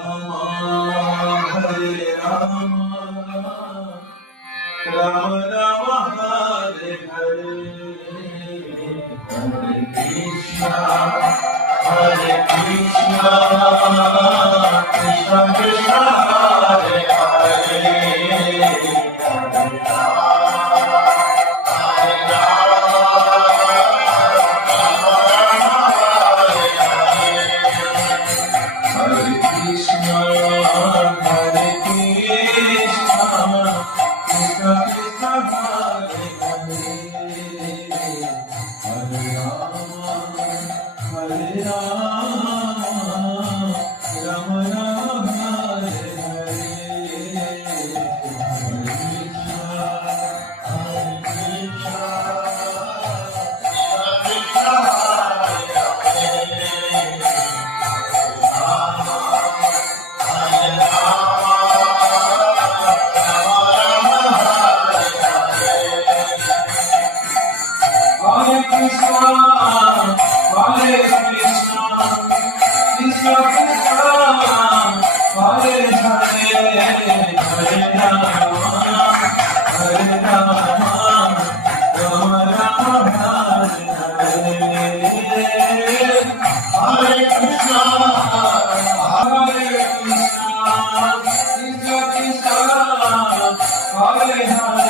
Rama Rama Hare Hare Hare Krishna Hare Krishna Krishna Krishna Hare Hare Hare Krishna Hare Krishna Krishna Krishna Hare Hare Hare Rama Hare Rama Rama Rama Hare Hare Hare Krishna Hare Krishna Krishna Krishna Hare Krishna Krishna Krishna Hare Hare Hare Rama Hare Rama Rama Rama Hare Hare Hare Krishna Hare Krishna Krishna Krishna Hare Hare